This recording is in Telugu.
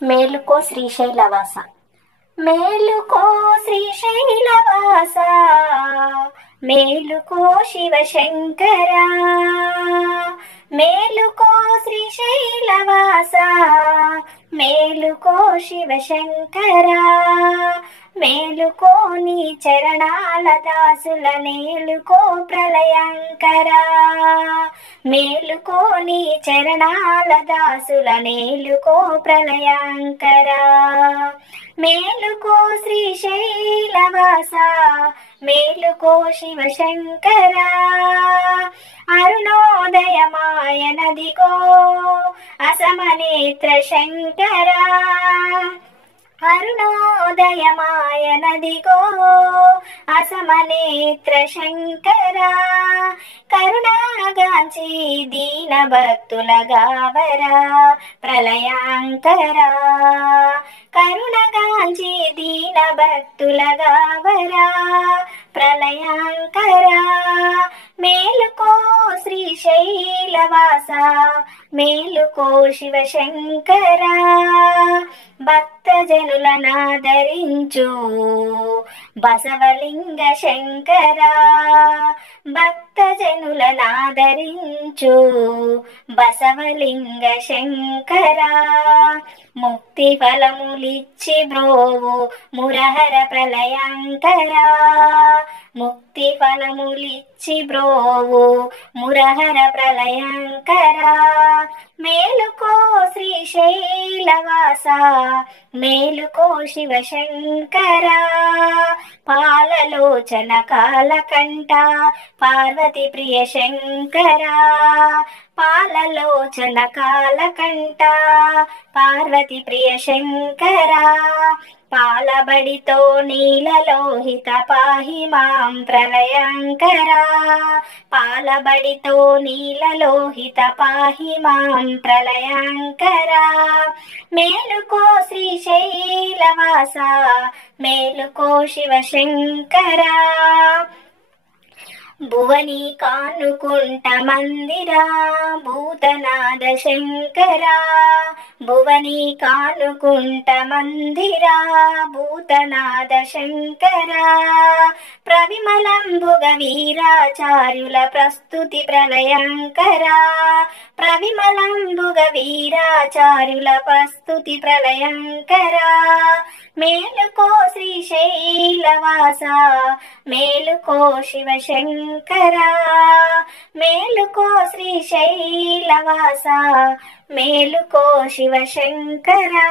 మేలుకో శ్రీశైలవాస. మేలుకో శ్రీశైలవాస, మేలుకో శివశంకరా, మేలుకో శ్రీశైలవాస, మేలుకో శివశంకరా, మేలుకో నీ చరణాల దాసుల నేలుకో ప్రళయంకరా, మేలుకో నీ చరణాల దాసుల నేలుకో ప్రళయంకరా, మేలుకో శ్రీశైలవాస, మేలుకో శివశంకరా, అరుణోదయమాయనదిగో అసమనేత్ర శంకరా, అరుణోదయమాయనదిగో అసమనేత్ర శంకరా, కరుణాగాంచి దీన భక్తుల గావరా ప్రళయాంకరా, కరుణగాంచి దీన భక్తుల గావరా ప్రళయాంకరా, మేలుకో శ్రీశైలవాస, మేలుకో శివశంకరా, భక్తజనులనాదరించు బసవలింగ శంకరా, భక్తజనులనాదరించు బసవలింగ శంకరా, ముక్తి ఫలములిచ్చి బ్రోవు మురహర ప్రళయంకరా, ముక్తి ఫలములిచ్చి బ్రోవు మురహర ప్రళయంకరా, మేలుకో శ్రీశైలవాస, మేలుకో శివశంకరా, పాలలోచన కాలకంఠ పార్వతి ప్రియ శంకరా, పాలలోచన కాలకంఠ పార్వతి ప్రియ శంకరా, పాలబడితో నీలలోహిత పాహి మాం ప్రళయంకరా, పాలబడితో నీలలోహిత పాహి మాం ప్రళయంకరా, మేలుకో శ్రీశైలవాస, మేలుకో శివశంకరా, భువని కానుకుంట మందిరా భూతనాద శంకరా, భువని కానుకుంట మందిరా భూతనాద శంకరా, ప్రవిమలంబుగ వీరాచార్యుల ప్రస్తుతి ప్రళయంకరా, ప్రవిమలంబుగ వీరాచార్యుల ప్రస్తుతి ప్రళయంకరా, మేలుకో శ్రీశైలవాస, మేలుకో శివశంకరా, మేలుకో శ్రీశైలవాస, మేలుకో శివశంకరా.